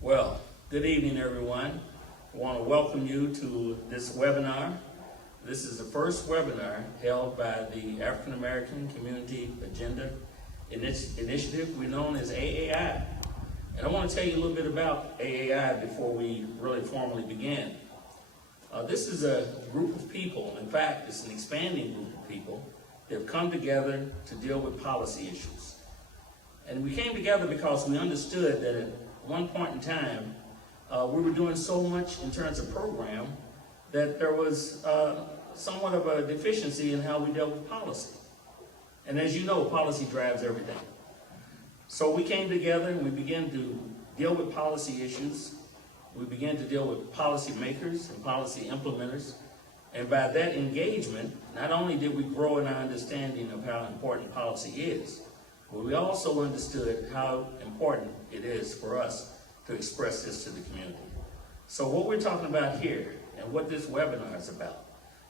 Well, good evening, everyone. I want to welcome you to this webinar. This is the first webinar held by the African American Community Agenda Initiative, we're known as AAI. And I want to tell you a little bit about AAI before we really formally begin. This is a group of people, in fact, it's an expanding group of people that have come together to deal with policy issues. And we came together because we understood that at one point in time, we were doing so much in terms of program that there was somewhat of a deficiency in how we dealt with policy. And as you know, policy drives everything. So we came together and we began to deal with policy issues. We began to deal with policy makers and policy implementers. And by that engagement, not only did we grow in our understanding of how important policy is, but we also understood how important it is for us to express this to the community. So what we're talking about here and what this webinar is about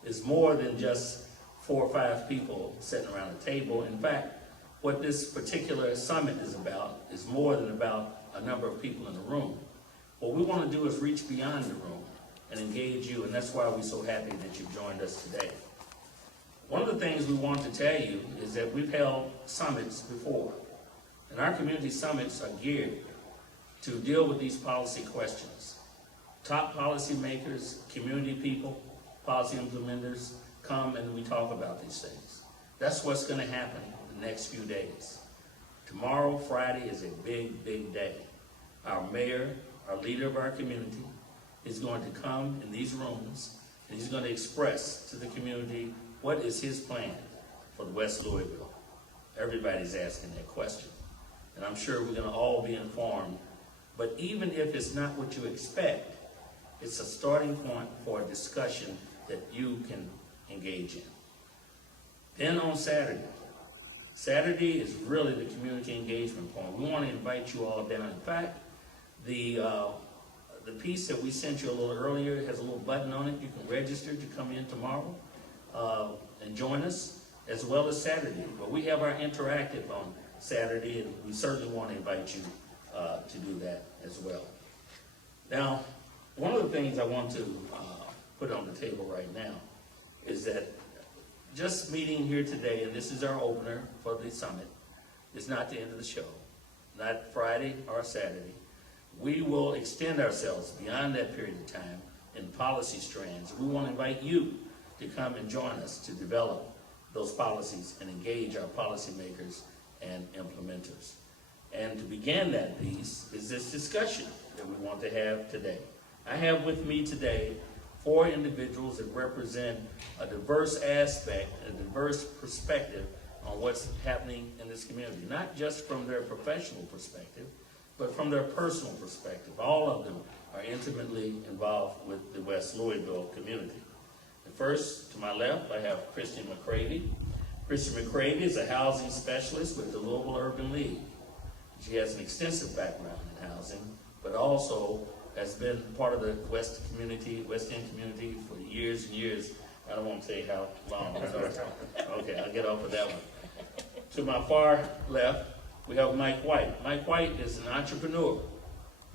is more than just 4 or 5 people sitting around a table. In fact, what this particular summit is about is more than about a number of people in the room. What we want to do is reach beyond the room and engage you, and that's why we're so happy that you've joined us today. One of the things we want to tell you is that we've held summits before, and our community summits are geared to deal with these policy questions. Top policy makers, community people, policy implementers come and we talk about these things. That's what's going to happen in the next few days. Tomorrow, Friday, is a big, big day. Our mayor, our leader of our community, is going to come in these rooms and he's going to express to the community what is his plan for the West Louisville. Everybody's asking that question. And I'm sure we're going to all be informed. But even if it's not what you expect, it's a starting point for a discussion that you can engage in. Then on Saturday is really the community engagement point. We want to invite you all down. In fact, the piece that we sent you a little earlier has a little button on it. You can register to come in tomorrow and join us, as well as Saturday. But we have our interactive on Saturday, and we certainly want to invite you to do that as well. Now, one of the things I want to put on the table right now is that just meeting here today, and this is our opener for the summit, is not the end of the show, not Friday or Saturday. We will extend ourselves beyond that period of time in policy strands. We want to invite you to come and join us to develop those policies and engage our policymakers and implementers. And to begin that piece is this discussion that we want to have today. I have with me today 4 individuals that represent a diverse aspect, a diverse perspective on what's happening in this community, not just from their professional perspective, but from their personal perspective. All of them are intimately involved with the West Louisville community. And first, to my left, I have Christian McCravey. Christian McCravey is a housing specialist with the Louisville Urban League. She has an extensive background in housing, but also has been part of the West End community for years and years. I don't want to say how long. Okay, I'll get off of that one. To my far left, we have Mike White. Mike White is an entrepreneur.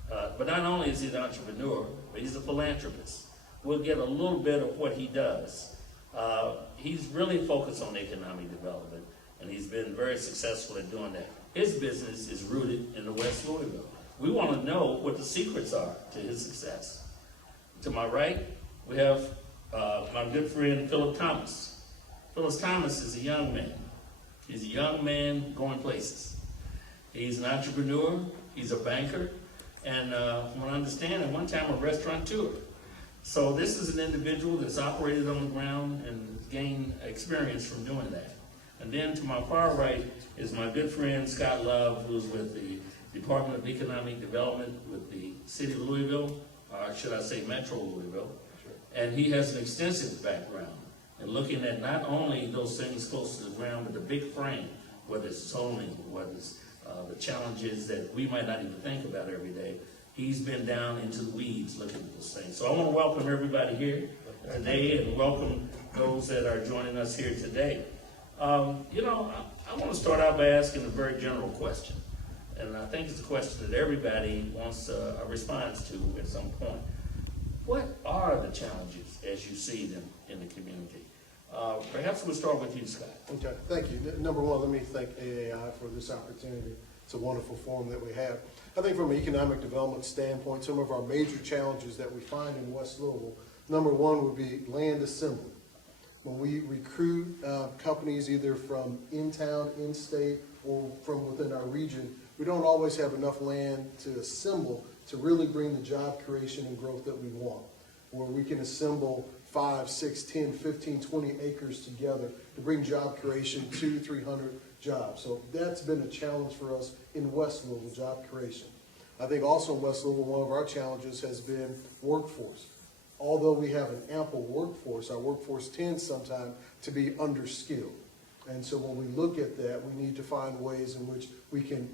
But not only is he an entrepreneur, but he's a philanthropist. We'll get a little bit of what he does. He's really focused on economic development, and he's been very successful at doing that. His business is rooted in the West Louisville. We want to know what the secrets are to his success. To my right, we have my good friend, Philip Thomas. Philip Thomas is a young man. He's a young man going places. He's an entrepreneur, he's a banker, and from what I understand, at one time a restaurateur. So this is an individual that's operated on the ground and gained experience from doing that. And then to my far right is my good friend, Scott Love, who's with the Department of Economic Development with the City of Louisville, or should I say Metro Louisville. Sure. And he has an extensive background in looking at not only those things close to the ground, but the big frame, whether it's zoning, whether it's the challenges that we might not even think about every day. He's been down into the weeds looking at those things. So I want to welcome everybody here today and welcome those that are joining us here today. I want to start out by asking a very general question. and I think it's a question that everybody wants a response to at some point. What are the challenges as you see them in the community? Perhaps we'll start with you, Scott. Okay, thank you. Number one, let me thank AAI for this opportunity. It's a wonderful forum that we have. I think from an economic development standpoint, some of our major challenges that we find in West Louisville, number one would be land assembly. When we recruit companies either from in-town, in-state, or from within our region, we don't always have enough land to assemble to really bring the job creation and growth that we want, where we can assemble 5, 6, 10, 15, 20 acres together to bring job creation, 200, 300 jobs. So that's been a challenge for us in West Louisville, job creation. I think also in West Louisville, one of our challenges has been workforce. Although we have an ample workforce, our workforce tends sometimes to be underskilled. And so when we look at that, we need to find ways in which we can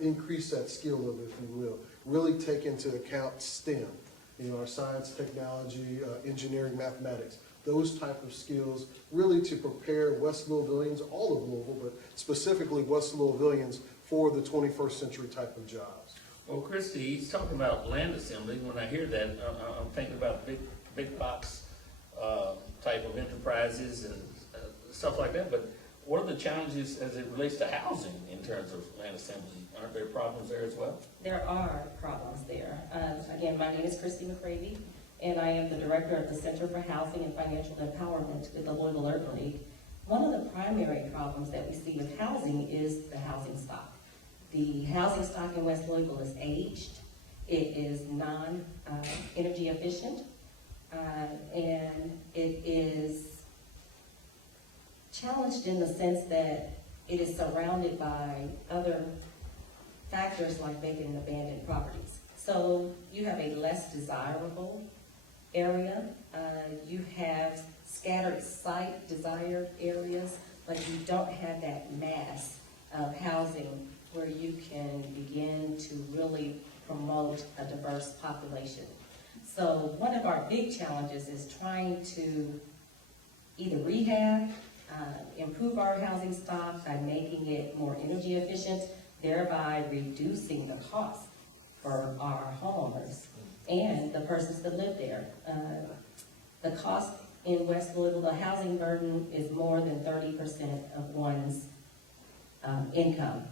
increase that skill level, if you will. Really take into account STEM, our science, technology, engineering, mathematics, those type of skills, really to prepare West Louisvillians, all of Louisville, but specifically West Louisvillians for the 21st century type of jobs. Well, Christy, he's talking about land assembly. When I hear that, I'm thinking about big box type of enterprises and stuff like that. But what are the challenges as it relates to housing in terms of land assembly? Aren't there problems there as well? There are problems there. Again, my name is Christy McCravey, and I am the director of the Center for Housing and Financial Empowerment with the Louisville Urban League. One of the primary problems that we see with housing is the housing stock. The housing stock in West Louisville is aged. It is non-energy efficient, and it is challenged in the sense that it is surrounded by other factors like vacant and abandoned properties. So you have a less desirable area. You have scattered site desired areas, but you don't have that mass of housing where you can begin to really promote a diverse population. So one of our big challenges is trying to either rehab, improve our housing stock by making it more energy efficient, thereby reducing the cost for our homeowners and the persons that live there. The cost in West Louisville, the housing burden is more than 30% of one's income.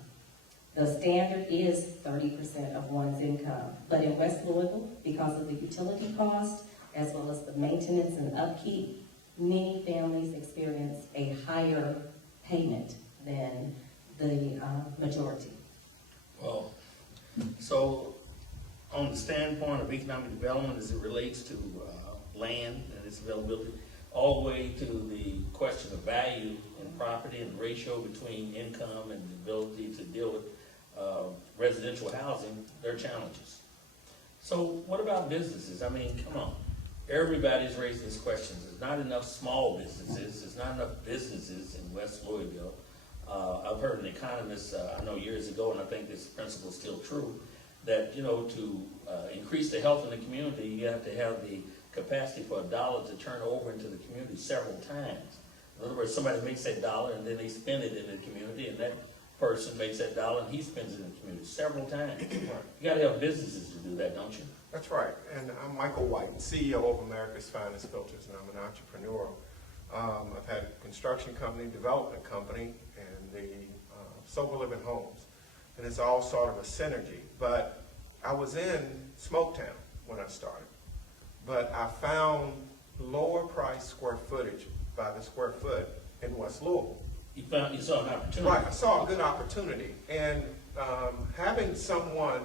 The standard is 30% of one's income. But in West Louisville, because of the utility cost, as well as the maintenance and upkeep, many families experience a higher payment than the majority. Well, so on the standpoint of economic development as it relates to land and its availability, all the way to the question of value in property and the ratio between income and the ability to deal with residential housing, there are challenges. So what about businesses? I mean, come on. Everybody's raising these questions. There's not enough small businesses. There's not enough businesses in West Louisville. I've heard an economist, I know years ago, and I think this principle is still true, that, to increase the health in the community, you have to have the capacity for a dollar to turn over into the community several times. In other words, somebody makes that dollar and then they spend it in the community, and that person makes that dollar and he spends it in the community several times. You got to have businesses to do that, don't you? That's right. And I'm Michael White, CEO of America's Finest Filters, and I'm an entrepreneur. I've had a construction company, development company, and the sober living homes. And it's all sort of a synergy. But I was in Smoketown when I started. But I found lower price square footage by the square foot in West Louisville. You saw an opportunity. Right, I saw a good opportunity. And having someone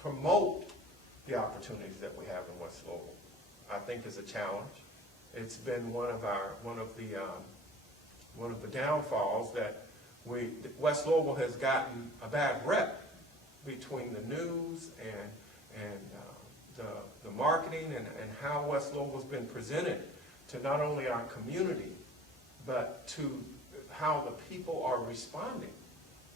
promote the opportunities that we have in West Louisville, I think is a challenge. It's been one of the downfalls that West Louisville has gotten a bad rep between the news and the marketing and how West Louisville has been presented to not only our community, but to how the people are responding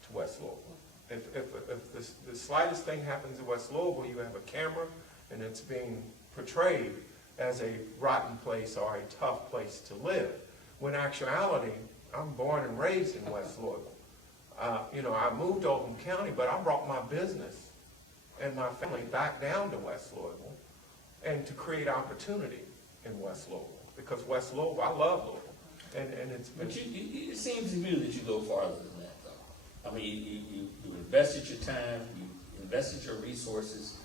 to West Louisville. If the slightest thing happens in West Louisville, you have a camera and it's being portrayed as a rotten place or a tough place to live. When in actuality, I'm born and raised in West Louisville. You know, I moved to Oakland County, but I brought my business and my family back down to West Louisville and to create opportunity in West Louisville. Because West Louisville, I love Louisville. And it's been... But it seems to me that you go farther than that, though. I mean, you invested your time, you invested your resources,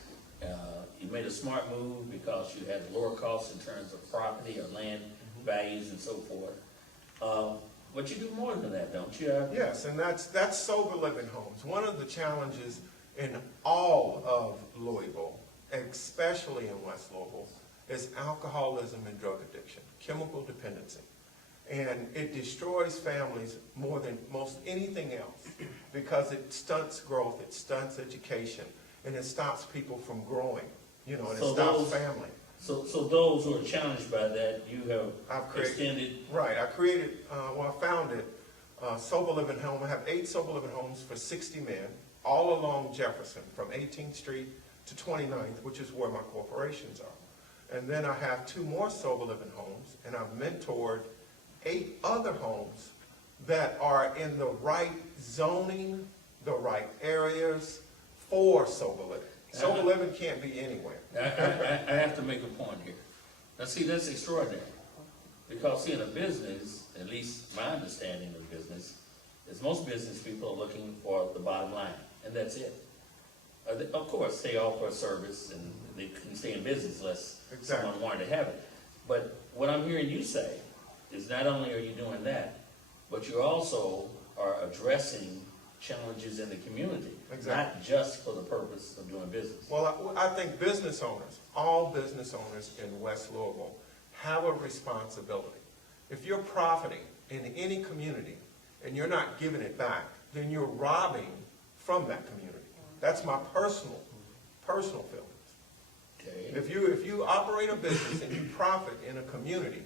you made a smart move because you had lower costs in terms of property or land values and so forth. But you do more than that, don't you? Yes, and that's sober living homes. One of the challenges in all of Louisville, especially in West Louisville, is alcoholism and drug addiction, chemical dependency. And it destroys families more than most anything else because it stunts growth, it stunts education, and it stops people from growing, you know, and So it stops those- family. So those who are challenged by that, you have extended. Right, I created, I founded Sober Living Home. I have 8 Sober Living Homes for 60 men, all along Jefferson, from 18th Street to 29th, which is where my corporations are. And then I have 2 more Sober Living Homes, and I've mentored 8 other homes that are in the right zoning, the right areas for sober living. Sober living can't be anywhere. I have to make a point here. Now, see, that's extraordinary. Because, see, in a business, at least my understanding of business, is most business people are looking for the bottom line, and that's it. Of course, they offer a service, and they can stay in business unless Exactly. someone wanted to have it. But what I'm hearing you say is not only are you doing that, but you also are addressing challenges in the community, Exactly. not just for the purpose of doing business. Well, I think business owners, all business owners in West Louisville, have a responsibility. If you're profiting in any community and you're not giving it back, then you're robbing from that community. That's my personal feelings. Okay. If you operate a business and you profit in a community,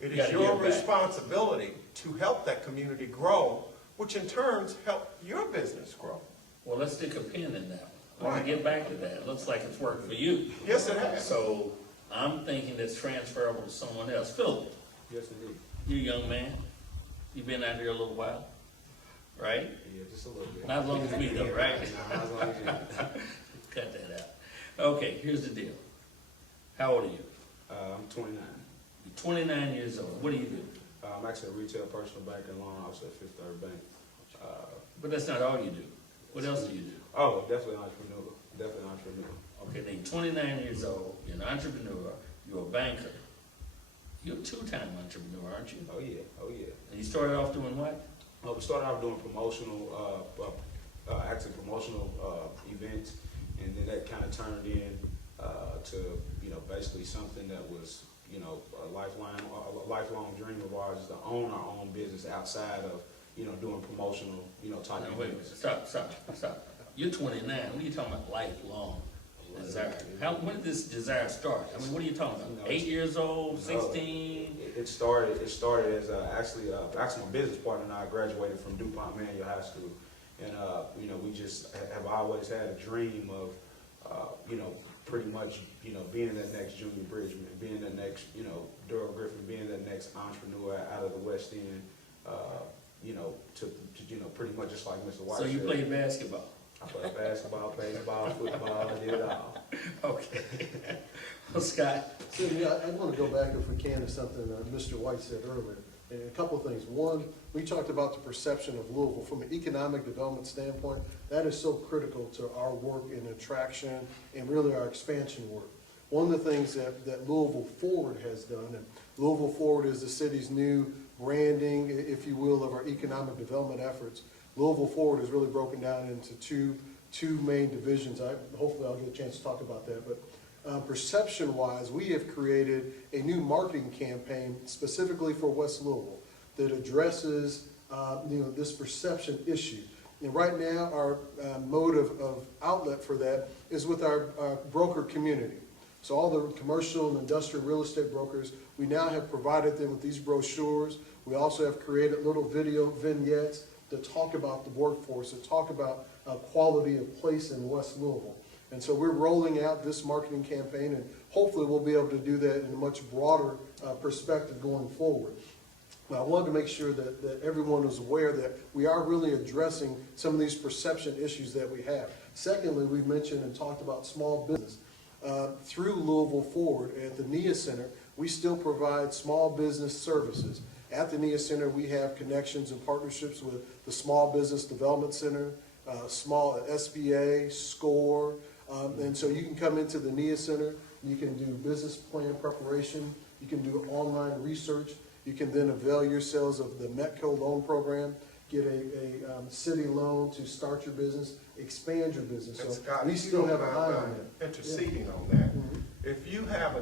it You is gotta your give back. responsibility to help that community grow, which in turn help your business grow. Well, let's stick a pin in that one. I want Right. to get back to that. It looks like it's worked for you. Yes, it has. So I'm thinking it's transferable to someone else. Philip, Yes, indeed. you young man, you've been out here a little while, right? Yeah, just a little bit. Not as long as me though, right? Not as long as you. Cut that out. Okay, here's the deal. How old are you? I'm 29. You're 29 years old. What do you do? I'm actually a retail personal banker and loan officer at Fifth Third Bank. But that's not all you do. What else do you do? Oh, definitely an entrepreneur. Definitely an entrepreneur. Okay, then you're 29 years old. You're an entrepreneur. You're a banker. You're a 2-time entrepreneur, aren't you? Oh yeah, oh yeah. And you started off doing what? We started out doing promotional, actually promotional events, and then that kind of turned in to basically something that was a lifelong dream of ours is to own our own business outside of doing promotional type Now, wait a minute. events. Stop. You're 29. What are you talking about lifelong desire? When did this desire start? I mean, what are you talking about? 8 years old, 16? It started as actually my business partner and I graduated from DuPont Manual High School, and we just have always had a dream of pretty much being that next Junior Bridgman, being the next Durrell Griffin, being the next entrepreneur out of the West End, to pretty much just like Mr. White So you said. played basketball? I played basketball, played ball, football, I did it all. Okay. Well, Scott? Cindy, I want to go back, if we can, to something Mr. White said earlier. And a couple of things. One, we talked about the perception of Louisville. From an economic development standpoint, that is so critical to our work in attraction and really our expansion work. One of the things that Louisville Forward has done, and Louisville Forward is the city's new branding, if you will, of our economic development efforts. Louisville Forward is really broken down into two main divisions. Hopefully I'll get a chance to talk about that. But perception-wise, we have created a new marketing campaign specifically for West Louisville that addresses this perception issue. And right now, our mode of outlet for that is with our broker community. So all the commercial and industrial real estate brokers, we now have provided them with these brochures. We also have created little video vignettes that talk about the workforce, that talk about quality of place in West Louisville. And so we're rolling out this marketing campaign, and hopefully we'll be able to do that in a much broader perspective going forward. Now, I wanted to make sure that everyone was aware that we are really addressing some of these perception issues that we have. Secondly, we mentioned and talked about small business. Through Louisville Forward at the NIA Center, we still provide small business services. At the NIA Center, we have connections and partnerships with the Small Business Development Center, small SBA, SCORE, and so you can come into the NIA Center, you can do business plan preparation, you can do online research, you can then avail yourselves of the METCO loan program, get a city loan to start your business, expand your business. And So Scott, we if you still don't have an eye mind on that. interceding on that. Mhm. If you have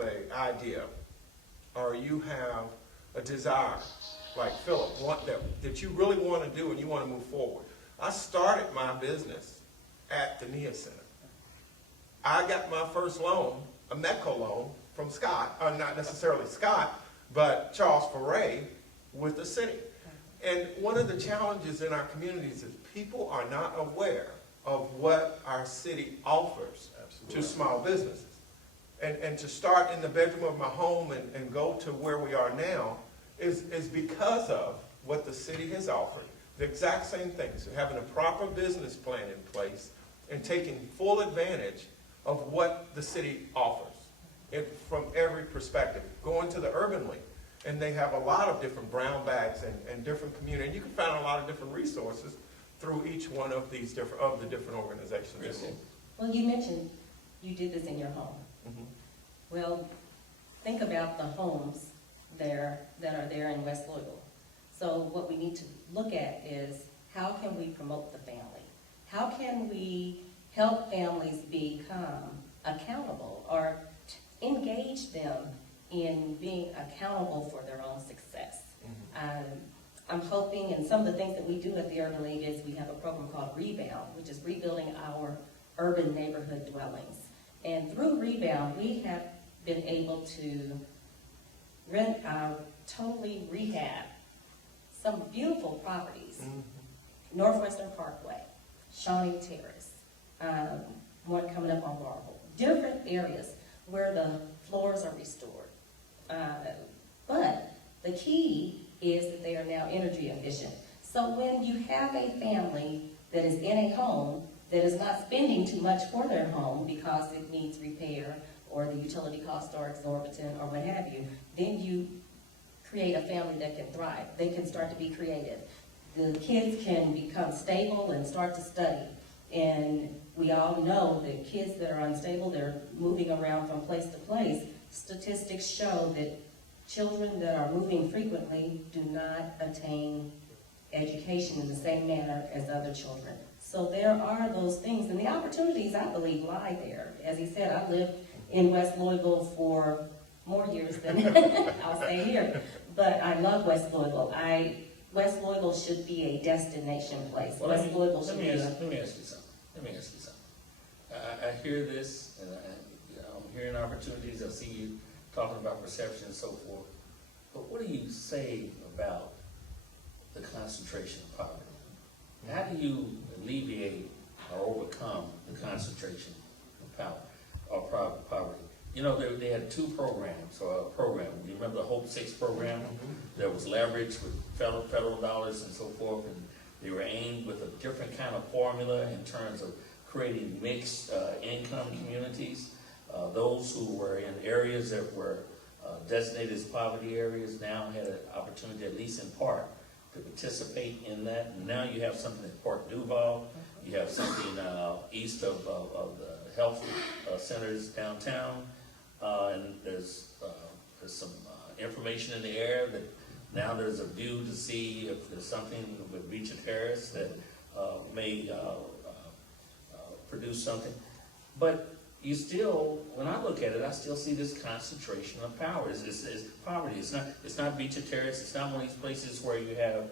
an idea, or you have a desire, like Philip, that you really want to do and you want to move forward. I started my business at the NIA Center. I got my first loan, a METCO loan, from Scott, or not necessarily Scott, but Charles Foray with the city. And one of the challenges in our communities is people are not aware of what our city offers to small businesses. And to start in the bedroom of my home and go to where we are now is because of what the city has offered. The exact same things, having a proper business plan in place and taking full advantage of what the city offers from every perspective. Going to the Urban League, and they have a lot of different brown bags and different community. And you can find a lot of different resources through each one of these different organizations. Well, you mentioned you did this in your home. Mhm. Well, think about the homes that are there in West Louisville. So what we need to look at is how can we promote the family? How can we help families become accountable or engage them in being accountable for their own success? I'm hoping, and some of the things that we do at the Urban League is we have a program called Rebound, which is rebuilding our urban neighborhood dwellings. And through Rebound, we have been able to totally rehab some beautiful properties. Northwestern Parkway, Shawnee Terrace, one coming up on Marble. Different areas where the floors are restored. But the key is that they are now energy efficient. So when you have a family that is in a home that is not spending too much for their home because it needs repair or the utility costs are exorbitant or what have you, then you create a family that can thrive. They can start to be creative. The kids can become stable and start to study. And we all know that kids that are unstable, they're moving around from place to place. Statistics show that children that are moving frequently do not attain education in the same manner as other children. So there are those things, and the opportunities, I believe, lie there. As he said, I lived in West Louisville for more years than I'll say here, but I love West Louisville. West Louisville should be a destination place. Well, West Louisville let should me be ask you something. I hear this, and I'm hearing opportunities. I see you talking about perception and so forth. But what do you say about the concentration of poverty? How do you alleviate or overcome the concentration of poverty? You know, they had two programs, or a program. You remember the Hope 6 program that was leveraged with federal dollars and so forth, and they were aimed with a different kind of formula in terms of creating mixed income communities. Those who were in areas that were designated as poverty areas now had an opportunity, at least in part, to participate in that. And now you have something at Port Duval. You have something east of the health centers downtown. And there's some information in the air that now there's a view to see if there's something with Beecher Terrace that may produce something. But you still, when I look at it, I still see this concentration of power. It's poverty. It's not Beecher Terrace. It's not one of these places where you have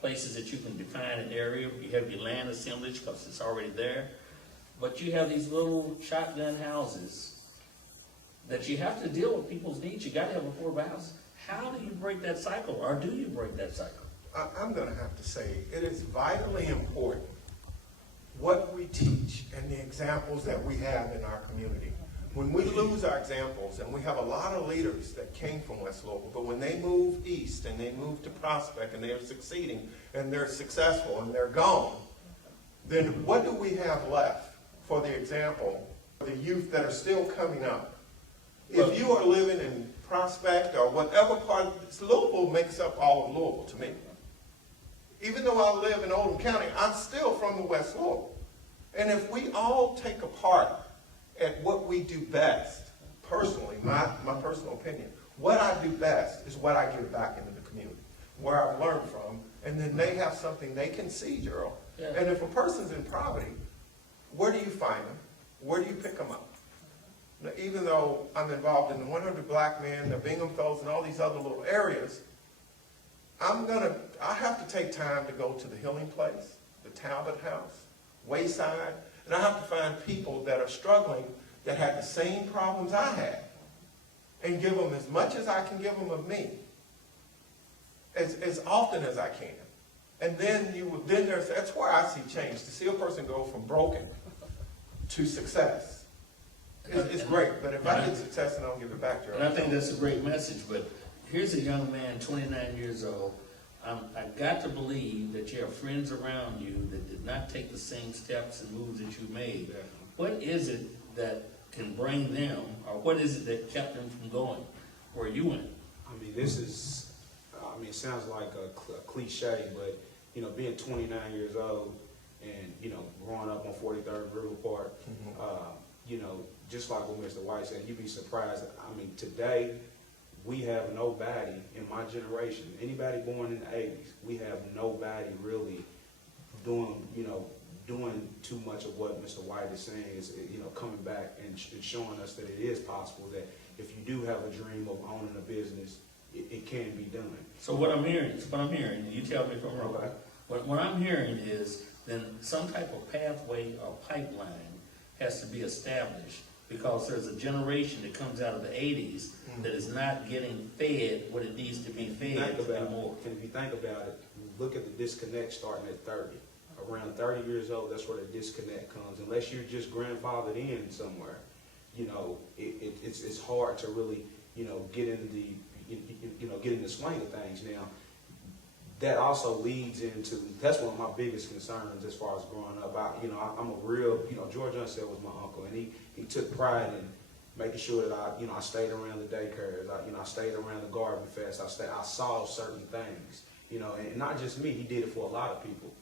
places that you can define an area. You have your land assemblage because it's already there. But you have these little shotgun houses that you have to deal with people's needs. You got to have affordable housing. How do you break that cycle, or do you break that cycle? I'm going to have to say it is vitally important what we teach and the examples that we have in our community when we lose our examples, and we have a lot of leaders that came from West Louisville, but when they move east and they move to Prospect and they're succeeding and they're successful and they're gone, then what do we have left for the example for the youth that are still coming up? If you are living in Prospect or whatever part, Louisville makes up all of Louisville to me. Even though I live in Oldham County, I'm still from the West Louisville. And if we all take a part at what we do best, personally, my personal opinion, what I do best is what I give back into the community, where I've learned from, and then they have something they can see, Gerald. Yeah. And if a person's in poverty, where do you find them? Where do you pick them up? Now, even though I'm involved in the 100 Black Men, the Bingham Fellows, and all these other little areas, I have to take time to go to the Healing Place, the Talbot House, Wayside, and I have to find people that are struggling that had the same problems I had and give them as much as I can give them of me, as often as I can. And then that's where I see change, to see a person go from broken to success. It's great, but if I get success and I don't give it back to her. And I think that's a great message, but here's a young man, 29 years old. I got to believe that you have friends around you that did not take the same steps and moves that you made. What is it that can bring them, or what is it that kept them from going where you went? I mean, it sounds like a cliche, but, being 29 years old and, growing up on 43rd River Park, just like what Mr. White said, you'd be surprised. I mean, today, we have nobody in my generation, anybody born in the 80s, we have nobody really doing too much of what Mr. White is saying, is, coming back and showing us that it is possible, that if you do have a dream of owning a business, it can be done. So what I'm hearing, and you tell me if I'm wrong, what I'm hearing is then some type of pathway or pipeline has to be established, because there's a generation that comes out of the 80s that is not getting fed what it needs to be fed anymore. And if you think about it, look at the disconnect starting at 30. Around 30 years old, that's where the disconnect comes. Unless you're just grandfathered in somewhere, it's hard to really, get into the swing of things. Now, that also leads into, that's one of my biggest concerns as far as growing up. I'm a real, George Unseld was my uncle, and he took pride in making sure that I stayed around the daycares, I stayed around the Garden Fest, I saw certain things, and not just me, he did it for a lot of people.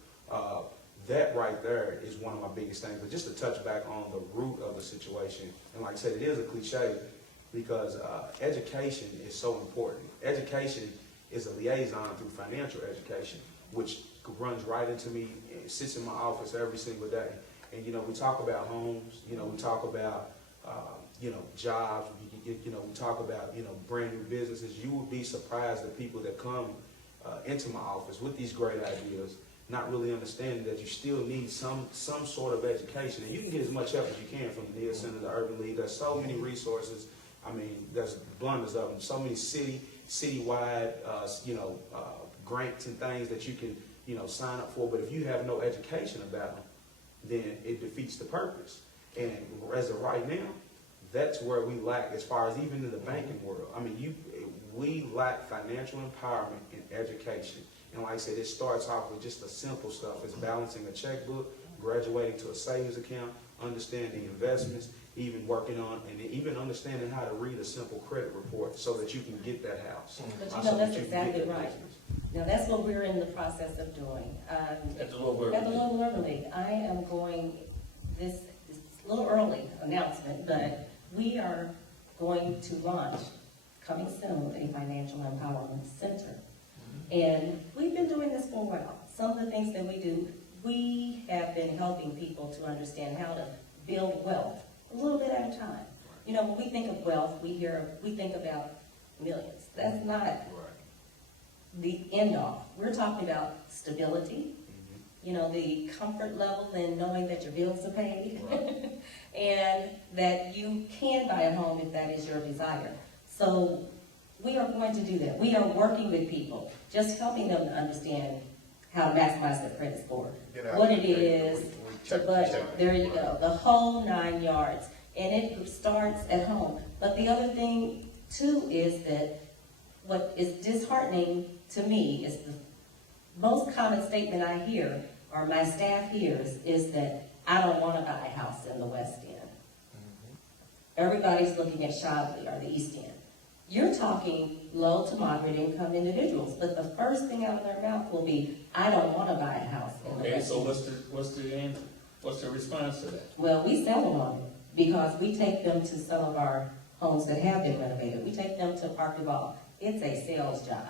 That right there is one of my biggest things. But just to touch back on the root of the situation, and like I said, it is a cliche, because education is so important. Education is a liaison through financial education, which runs right into me and sits in my office every single day. And, we talk about homes, we talk about, jobs, we talk about, brand new businesses. You would be surprised at people that come into my office with these great ideas, not really understanding that you still need some sort of education. And you can get as much help as you can from the NEA Center, the Urban League. There's so many resources. I mean, there's abundance of them. So many citywide, grants and things that you can, sign up for. But if you have no education about them, then it defeats the purpose. And as of right now, that's where we lack, as far as even in the banking world. I mean, we lack financial empowerment in education. And like I said, it starts off with just the simple stuff. It's balancing a checkbook, graduating to a savings account, understanding investments, even working on, and even understanding how to read a simple credit report so that you can get that house. But that's exactly right. Now, that's what we're in the process of doing. At the Louisville Urban League, I am going, this is a little early announcement, but we are going to launch, coming soon, a financial empowerment center. And we've been doing this for a while. Some of the things that we do, we have been helping people to understand how to build wealth a little bit at a time. When we think of wealth, we think about millions. That's not the end all. We're talking about stability, the comfort level in knowing that your bills are paid, and that you can buy a home if that is your desire. So we are going to do that. We are working with people, just helping them to understand how to maximize their credit score, what it is to budget. There you go, the whole 9 yards. And it starts at home. But the other thing too is that what is disheartening to me is the most common statement I hear, or my staff hears, is that I don't want to buy a house in the West End. Everybody's looking at Shobley or the East End. You're talking low to moderate income individuals, but the first thing out of their mouth will be, I don't want to buy a house in the Okay, West so End. what's the answer? What's the response to that? Well, we sell them on it because we take them to some of our homes that have been renovated. We take them to Park Duval. It's a sales job.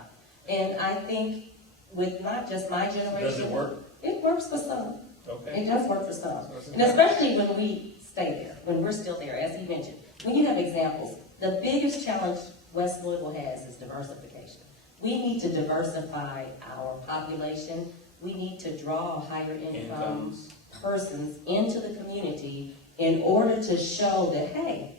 And I think with not just my generation. Does it work? It works for some. Okay. It does work for some. And especially when we stay there, when we're still there, as he mentioned. When you have examples, the biggest challenge West Louisville has is diversification. We need to diversify our population. We need to draw higher income Incomes. persons into the community in order to show that, hey,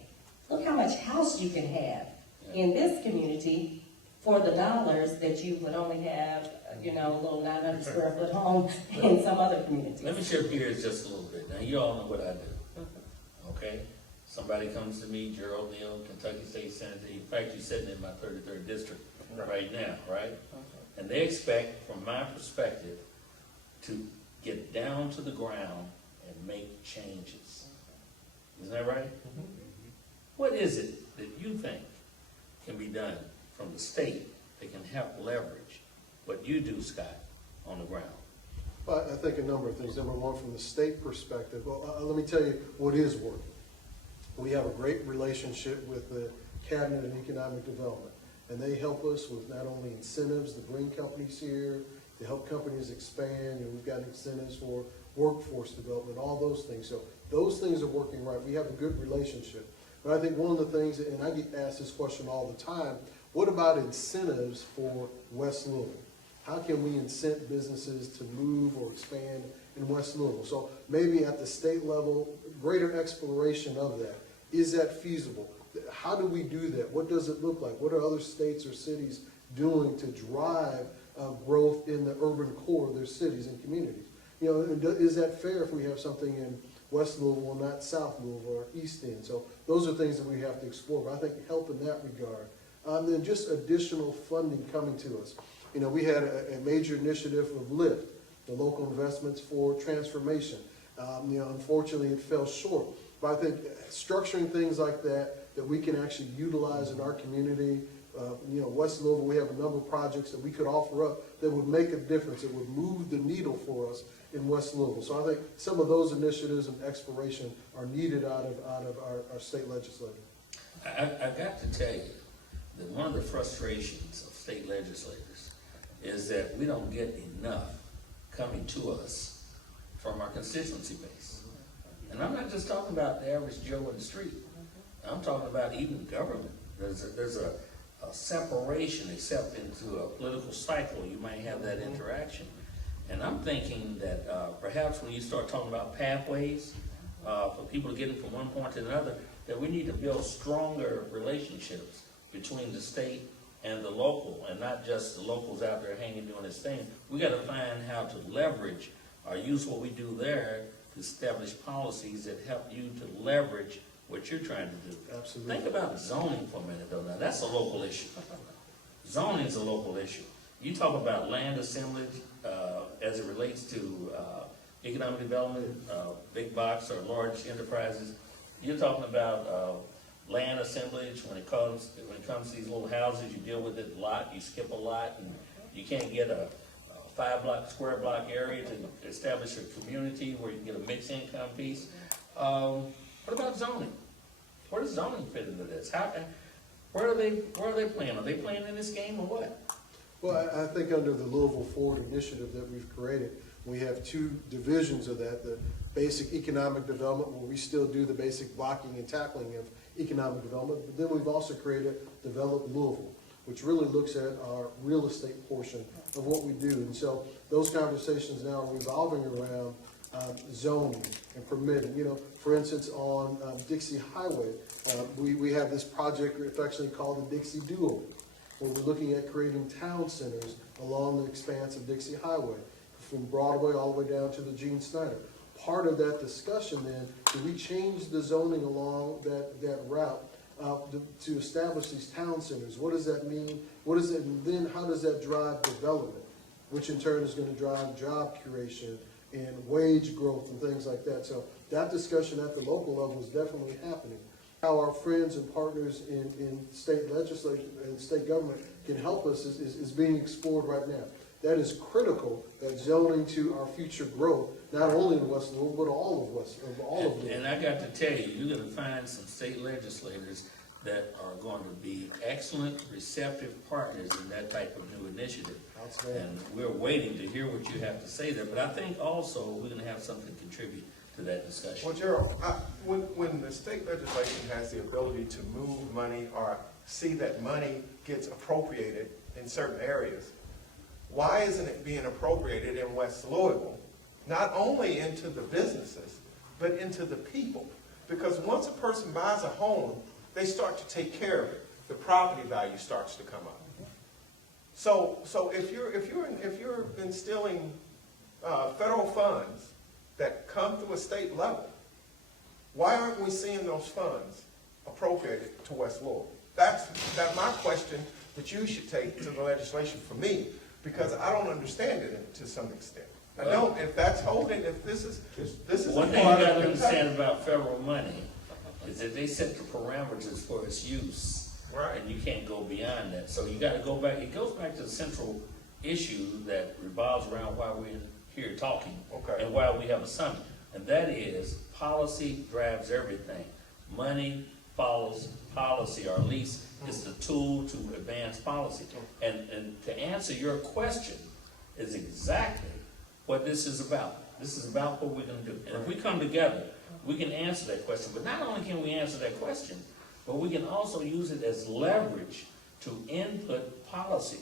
look how much house you can have in this community for the dollars that you would only have, you know, a little 900 square foot home in some other community. Let me shift gears just a little bit. Now, you all know what I do, okay? Somebody comes to me, Gerald Neal, Kentucky State Senator. In fact, you're sitting in my 33rd district right now, right? And they expect, from my perspective, to get down to the ground and make changes. Isn't that right? What is it that you think can be done from the state that can help leverage what you do, Scott, on the ground? Well, I think a number of things. Number one, from the state perspective, well, let me tell you what is working. We have a great relationship with the Cabinet and Economic Development, and they help us with not only incentives to bring companies here, to help companies expand, and we've got incentives for workforce development, all those things. So those things are working right. We have a good relationship. But I think one of the things, and I get asked this question all the time, what about incentives for West Louisville? How can we incent businesses to move or expand in West Louisville? So maybe at the state level, greater exploration of that. Is that feasible? How do we do that? What does it look like? What are other states or cities doing to drive growth in the urban core of their cities and communities? You know, and is that fair if we have something in West Louisville, not South Louisville or East End? So those are things that we have to explore. But I think help in that regard. Then just additional funding coming to us. You know, we had a major initiative of LIFT, the local investments for transformation. You know, unfortunately, it fell short. But I think structuring things like that, that we can actually utilize in our community. You know, West Louisville, we have a number of projects that we could offer up that would make a difference. It would move the needle for us in West Louisville. So I think some of those initiatives and exploration are needed out of our state legislature. I've got to tell you that one of the frustrations of state legislators is that we don't get enough coming to us from our constituency base. And I'm not just talking about the average Joe in the street. I'm talking about even government. There's a separation, except into a political cycle, you might have that interaction. And I'm thinking that perhaps when you start talking about pathways for people to get from one point to another, that we need to build stronger relationships between the state and the local, and not just the locals out there hanging doing this thing. We got to find how to leverage or use what we do there to establish policies that help you to leverage what you're trying to do. Absolutely. Think about zoning for a minute, though. Now, that's a local issue. Zoning is a local issue. You talk about land assemblage as it relates to economic development, big box or large enterprises. You're talking about land assemblage when it comes to these little houses. You deal with it a lot. You skip a lot, and you can't get a 5 square block area to establish a community where you can get a mixed income piece. What about zoning? Where does zoning fit into this? Where are they playing? Are they playing in this game or what? Well, I think under the Louisville Forward initiative that we've created, we have two divisions of that. The basic economic development, where we still do the basic blocking and tackling of economic development, but then we've also created Develop Louisville, which really looks at our real estate portion of what we do. And so those conversations now are revolving around zoning and permitting. You know, for instance, on Dixie Highway, we have this project affectionately called the Dixie Do-Over, where we're looking at creating town centers along the expanse of Dixie Highway, from Broadway all the way down to the Gene Snyder. part of that discussion then, do we change the zoning along that route to establish these town centers? What does that mean? What is it, and then how does that drive development, which in turn is gonna drive job creation and wage growth and things like that? So that discussion at the local level is definitely happening. How our friends and partners in state legislation and state government can help us is being explored right now. That is critical, that zoning to our future growth, not only in West Louisville, but all of Louisville. And I got to tell you, you're gonna find some state legislators that are going to be excellent, receptive partners in that type of new initiative. Outstanding. And we're waiting to hear what you have to say there, but I think also we're gonna have something to contribute to that discussion. Well, Gerald, when the state legislation has the ability to move money or see that money gets appropriated in certain areas, why isn't it being appropriated in West Louisville, not only into the businesses, but into the people? Because once a person buys a home, they start to take care of it. The property value starts to come up. So if you're instilling federal funds that come through a state level, why aren't we seeing those funds appropriated to West Louisville? That's my question that you should take to the legislation for me, because I don't understand it to some extent. I don't, if that's holding, if this is One a thing you part gotta of understand Kentucky. about federal money is that they set the parameters for its use. Right. And you can't go beyond that. So you gotta go back, it goes back to the central issue that revolves around why we're here talking. Okay. And why we have a summit. And that is, policy drives everything. Money follows policy, or at least it's the tool to advance policy. And to answer your question is exactly what this is about. This is about what we're gonna do. And if we come together, we can answer that question. But not only can we answer that question, but we can also use it as leverage to input policy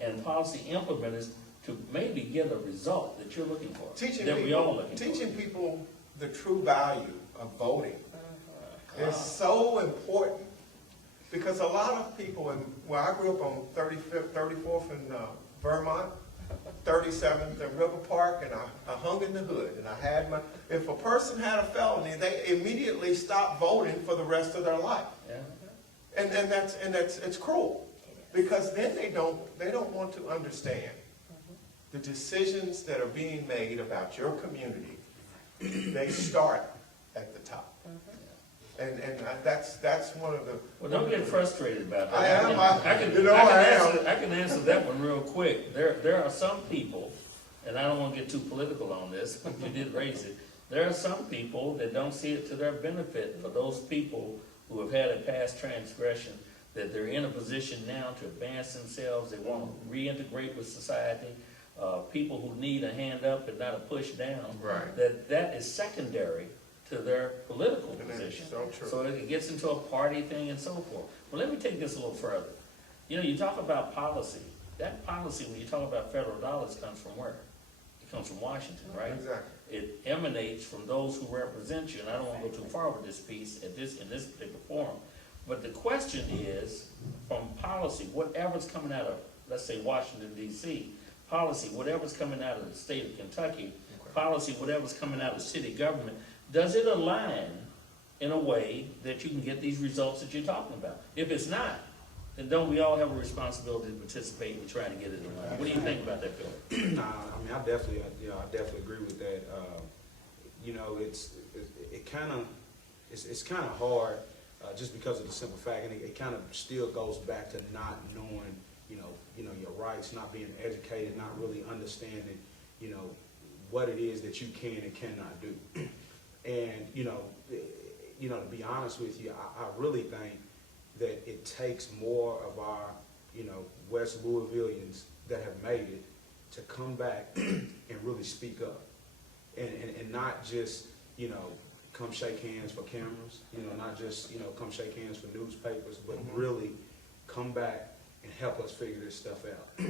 and policy implementers to maybe get a result that you're looking for, that we all looking for. Teaching people the true value of voting is so important, because a lot of people, I grew up on 34th in Vermont, 37th in River Park, and I hung in the hood, and I had if a person had a felony, they immediately stopped voting for the rest of their life. Yeah. And it's cruel, because then they don't want to understand the decisions that are being made about your community. They start at the top. And that's one of the. Well, don't get frustrated about that. I am. I can answer that one real quick. There are some people, and I don't want to get too political on this, but you did raise it. There are some people that don't see it to their benefit. For those people who have had a past transgression, that they're in a position now to advance themselves, they want to reintegrate with society, people who need a hand up and not a push down. Right. That is secondary to their political position. So true. So it gets into a party thing and so forth. Well, let me take this a little further. You know, you talk about policy. That policy, when you talk about federal dollars, comes from where? It comes from Washington, right? Exactly. It emanates from those who represent you, and I don't want to go too far with this piece in this particular forum. But the question is, from policy, whatever's coming out of, let's say, Washington, D.C., policy, whatever's coming out of the state of Kentucky, policy, whatever's coming out of city government, does it align in a way that you can get these results that you're talking about? If it's not, then don't we all have a responsibility to participate in trying to get it in line? What do you think about that, Phil? Nah, I mean, I definitely agree with that. It's kind of hard, just because of the simple fact, and it kind of still goes back to not knowing, your rights, not being educated, not really understanding, what it is that you can and cannot do. And, to be honest with you, I really think that it takes more of our, West Louisvillians that have made it to come back and really speak up. And not just, come shake hands for cameras, not just, come shake hands for newspapers, but really come back and help us figure this stuff out.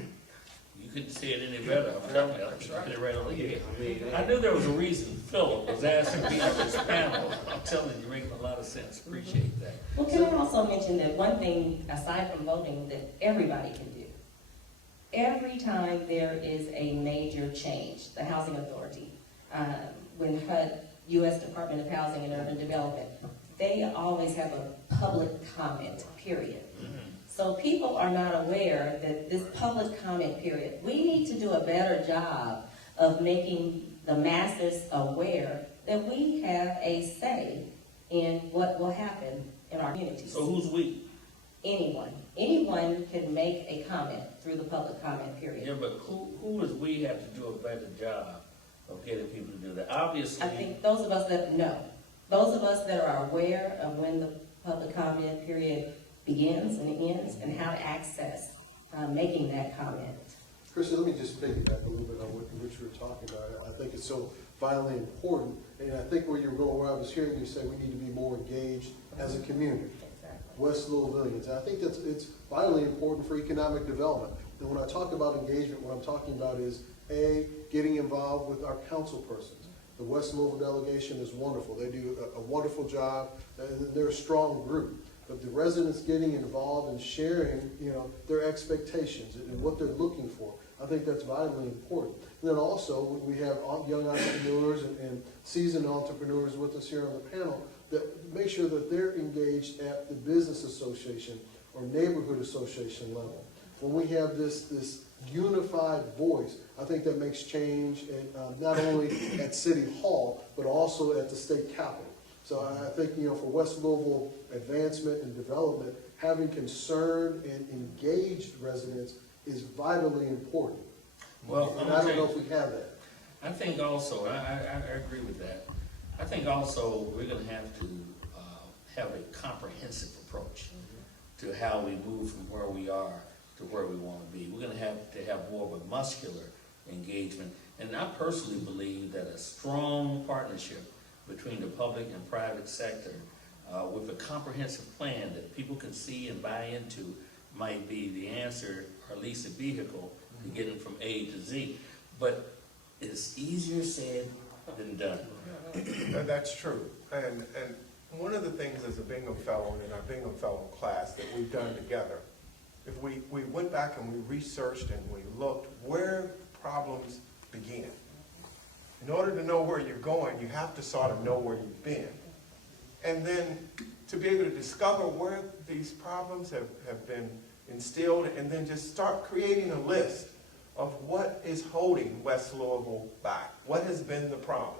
You couldn't say it any better. I'm telling you, I'm sharping it right on the head. I mean, I knew there was a reason Philip was asking me on this panel. I'm telling you, you're making a lot of sense. Appreciate that. Well, can I also mention that one thing, aside from voting, that everybody can do? Every time there is a major change, the housing authority, when HUD, U.S. Department of Housing and Urban Development, they always have a public comment period. So people are not aware that this public comment period, we need to do a better job of making the masses aware that we have a say in what will happen in our communities. So who's we? Anyone can make a comment through the public comment period. Yeah, but who is we have to do a better job of getting people to do that? Obviously. I think those of us that know, those of us that are aware of when the public comment period begins and ends and how to access making that comment. Chrissy, let me just piggyback a little bit on what you were talking about. I think it's so vitally important, and I think where you're going, where I was hearing you say we need to be more engaged as a community. West Louisvillians. And I think it's vitally important for economic development. And when I talk about engagement, what I'm talking about is, A, getting involved with our council persons. The West Louisville delegation is wonderful. They do a wonderful job, and they're a strong group. But the residents getting involved and sharing, their expectations and what they're looking for, I think that's vitally important. And then also, we have young entrepreneurs and seasoned entrepreneurs with us here on the panel that make sure that they're engaged at the business association or neighborhood association level. When we have this unified voice, I think that makes change not only at City Hall, but also at the state capitol. So I think, for West Louisville advancement and development, having concerned and engaged residents is vitally important. Well, and I don't know if we have that. I think also, I agree with that. I think also we're going to have to have a comprehensive approach to how we move from where we are to where we want to be. We're going to have more of a muscular engagement. And I personally believe that a strong partnership between the public and private sector with a comprehensive plan that people can see and buy into might be the answer, or at least a vehicle to getting from A to Z. But it's easier said than done. That's true. And one of the things as a Bingham Fellow and in our Bingham Fellow class that we've done together, if we went back and we researched and we looked where problems begin. In order to know where you're going, you have to sort of know where you've been. And then to be able to discover where these problems have been instilled, and then just start creating a list of what is holding West Louisville back. What has been the problem?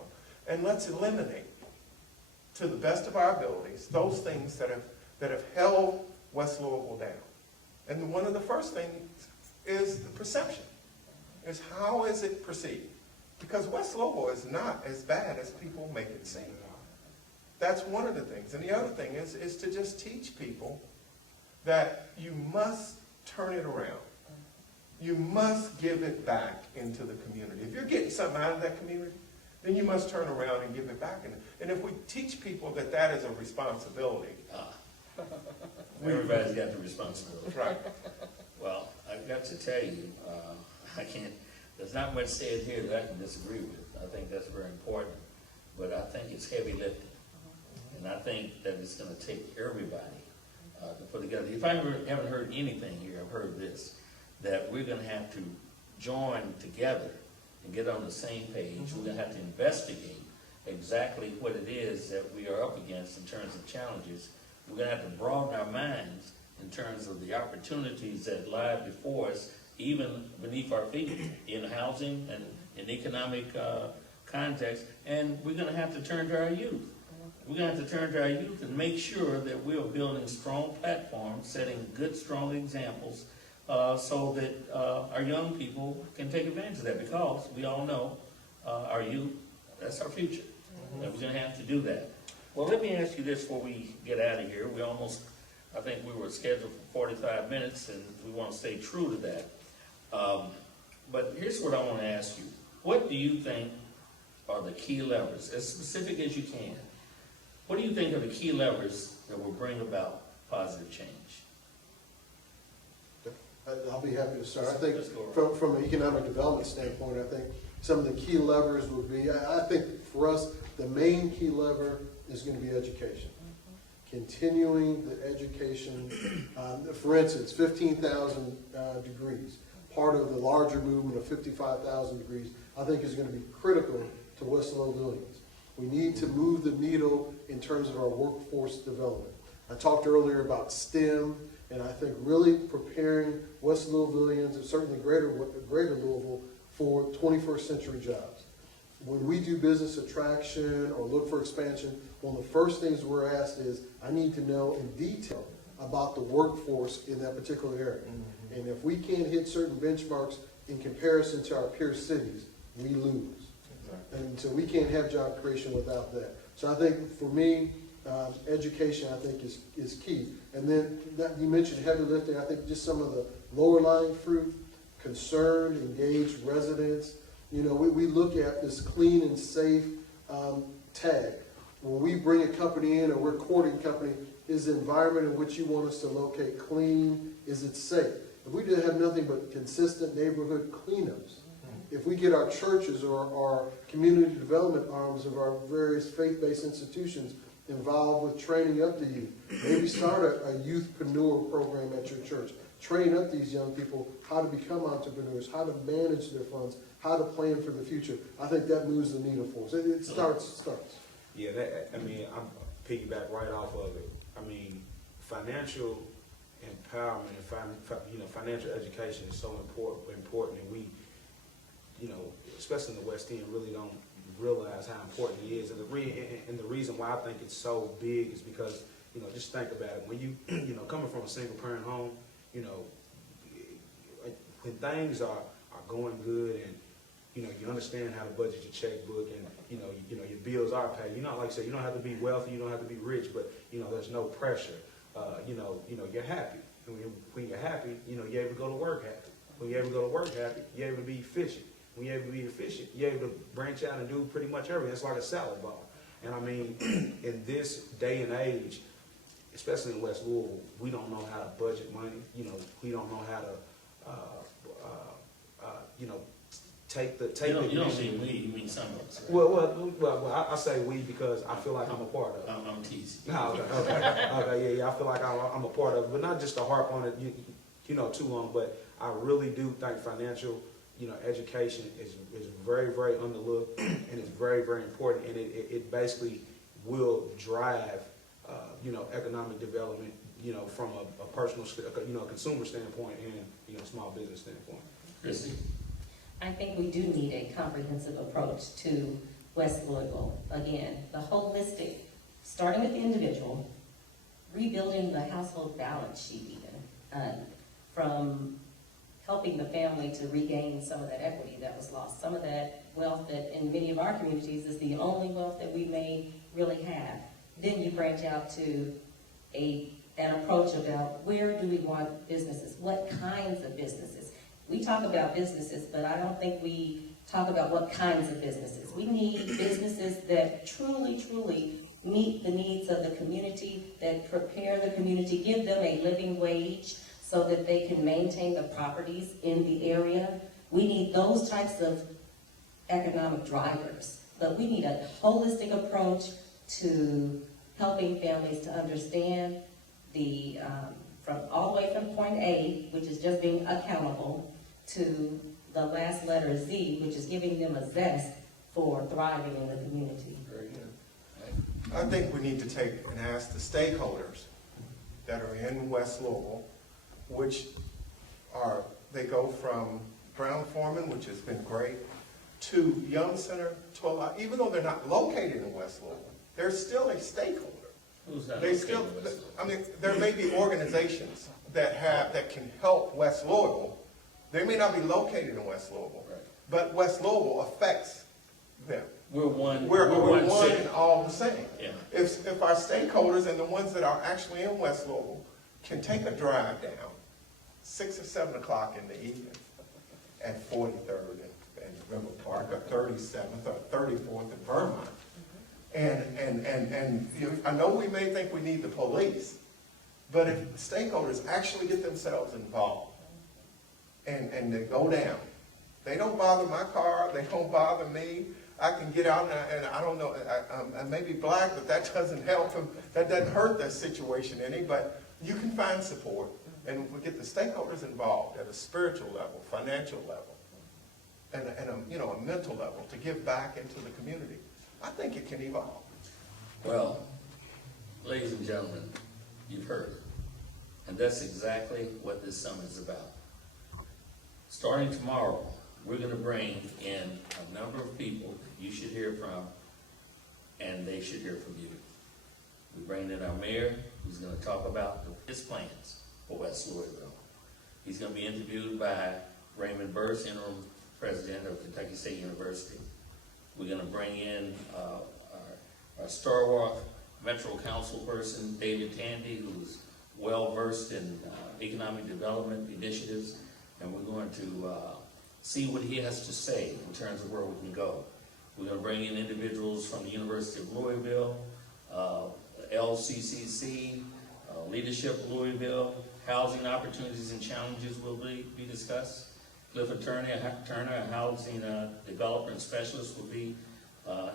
And let's eliminate, to the best of our abilities, those things that have held West Louisville down. And one of the first things is the perception, is how is it perceived? Because West Louisville is not as bad as people make it seem. That's one of the things. And the other thing is to just teach people that you must turn it around. You must give it back into the community. If you're getting something out of that community, then you must turn around and give it back. And if we teach people that that is a responsibility. Everybody's got the responsibility. Right. Well, I've got to tell you, there's not much said here that I can disagree with. I think that's very important. But I think it's heavy lifting. And I think that it's going to take everybody to put together. If I haven't heard anything here, I've heard this, that we're going to have to join together and get on the same page. We're going to have to investigate exactly what it is that we are up against in terms of challenges. We're going to have to broaden our minds in terms of the opportunities that lie before us, even beneath our feet, in housing and in economic context. And we're going to have to turn to our youth. We're going to have to turn to our youth and make sure that we are building strong platforms, setting good, strong examples, so that our young people can take advantage of that, because we all know our youth, that's our future. And we're going to have to do that. Well, let me ask you this before we get out of here. I think we were scheduled for 45 minutes, and we want to stay true to that. But here's what I want to ask you. What do you think are the key levers, as specific as you can? What do you think are the key levers that will bring about positive change? I'll be happy to start. I think from an economic development standpoint, I think some of the key levers would be, I think for us, the main key lever is going to be education. Continuing the education, for instance, 15,000 degrees, part of the larger movement of 55,000 degrees, I think is going to be critical to West Louisvillians. We need to move the needle in terms of our workforce development. I talked earlier about STEM, and I think really preparing West Louisvillians, and certainly greater Louisville, for 21st century jobs. When we do business attraction or look for expansion, one of the first things we're asked is, I need to know in detail about the workforce in that particular area. And if we can't hit certain benchmarks in comparison to our peer cities, we lose. And so we can't have job creation without that. So I think for me, education I think is key. And then you mentioned heavy lifting. I think just some of the lower lying fruit, concerned, engaged residents. You know, we look at this clean and safe tag. When we bring a company in or we're courting a company, is the environment in which you want us to locate clean? Is it safe? If we did have nothing but consistent neighborhood cleanups, if we get our churches or our community development arms of our various faith-based institutions involved with training up the youth, maybe start a youthpreneur program at your church, train up these young people how to become entrepreneurs, how to manage their funds, how to plan for the future. I think that moves the needle for us. It starts. Yeah, I'm piggyback right off of it. I mean, financial empowerment and financial education is so important, and we, especially in the West End, really don't realize how important it is. And the reason why I think it's so big is because, just think about it. When you, coming from a single parent home, when things are going good and you understand how to budget your checkbook and your bills are paid. Like I said, you don't have to be wealthy, you don't have to be rich, but there's no pressure. You're happy. And when you're happy, you're able to go to work happy. When you're able to go to work happy, you're able to be efficient. When you're able to be efficient, you're able to branch out and do pretty much everything. It's like a salad bar. And I mean, in this day and age, especially in West Louisville, we don't know how to budget money. We don't know how to, take the. You don't mean we, you mean some of us. Right? Well, I say we because I feel like I'm a part of it. I'm teasing. No, okay, yeah. I feel like I'm a part of it, but not just to harp on it, too long. But I really do think financial, education is very, very underlooked, and it's very, very important, and it basically will drive, economic development, from a personal, consumer standpoint and small business standpoint. Chrissy? I think we do need a comprehensive approach to West Louisville. Again, the holistic, starting with the individual, rebuilding the household balance sheet even, from helping the family to regain some of that equity that was lost, some of that wealth that in many of our communities is the only wealth that we may really have. Then you branch out to an approach about where do we want businesses, what kinds of businesses. We talk about businesses, but I don't think we talk about what kinds of businesses. We need businesses that truly, truly meet the needs of the community, that prepare the community, give them a living wage so that they can maintain the properties in the area. We need those types of economic drivers, but we need a holistic approach to helping families to understand the, from all the way from point A, which is just being accountable, to the last letter Z, which is giving them a zest for thriving in the community. Very good. I think we need to take and ask the stakeholders that are in West Louisville, which they go from Brown Foreman, which has been great, to Young Center, to a lot, even though they're not located in West Louisville, they're still a stakeholder. Who's that? There may be organizations that can help West Louisville. They may not be located in West Louisville, Right. but West Louisville affects them. We're one. We're one city. and all the same. Yeah. If our stakeholders and the ones that are actually in West Louisville can take a drive down 6 or 7 o'clock in the evening at 43rd and River Park, or 37th or 34th and Vermont, and I know we may think we need the police, but if stakeholders actually get themselves involved and they go down, they don't bother my car, they don't bother me. I can get out and I don't know, I may be black, but that doesn't help them. That doesn't hurt the situation any, but you can find support, and we get the stakeholders involved at a spiritual level, financial level, a mental level to give back into the community. I think it can evolve. Well, ladies and gentlemen, you've heard it. And that's exactly what this summit is about. Starting tomorrow, we're gonna bring in a number of people you should hear from, and they should hear from you. We bring in our mayor, who's gonna talk about his plans for West Louisville. He's gonna be interviewed by Raymond Burse, interim president of Kentucky State University. We're gonna bring in our stalwart Metro Council person, David Tandy, who's well-versed in economic development initiatives, and we're going to see what he has to say in terms of where we can go. We're going to bring in individuals from the University of Louisville, LCCC, Leadership Louisville, housing opportunities and challenges will be discussed. Clifford Turner, a housing developer and specialist, will be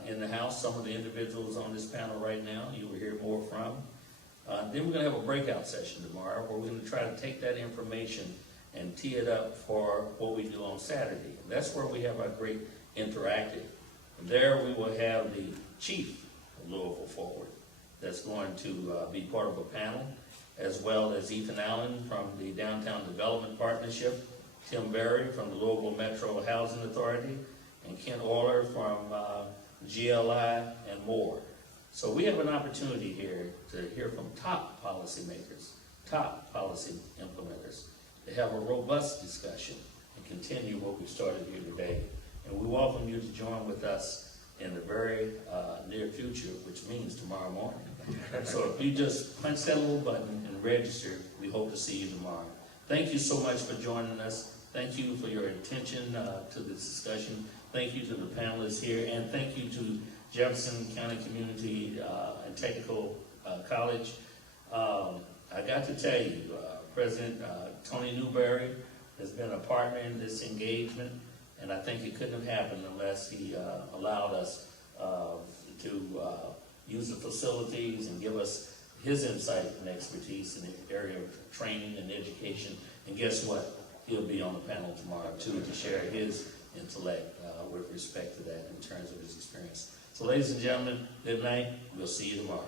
in the house. Some of the individuals on this panel right now, you will hear more from. Then we're going to have a breakout session tomorrow where we're going to try to take that information and tee it up for what we do on Saturday. That's where we have our great interactive. There we will have the chief of Louisville Forward that's going to be part of a panel, as well as Ethan Allen from the Downtown Development Partnership, Tim Berry from the Louisville Metro Housing Authority, and Kent Orler from GLI, and more. So we have an opportunity here to hear from top policymakers, top policy implementers, to have a robust discussion and continue what we started here today. And we welcome you to join with us in the very near future, which means tomorrow morning. So if you just punch that little button and register, we hope to see you tomorrow. Thank you so much for joining us. Thank you for your attention to this discussion. Thank you to the panelists here, and thank you to Jefferson County Community and Technical College. I got to tell you, President Tony Newberry has been a partner in this engagement, and I think it couldn't have happened unless he allowed us to use the facilities and give us his insight and expertise in the area of training and education. And guess what? He'll be on the panel tomorrow too to share his intellect with respect to that in terms of his experience. So ladies and gentlemen, good night. We'll see you tomorrow.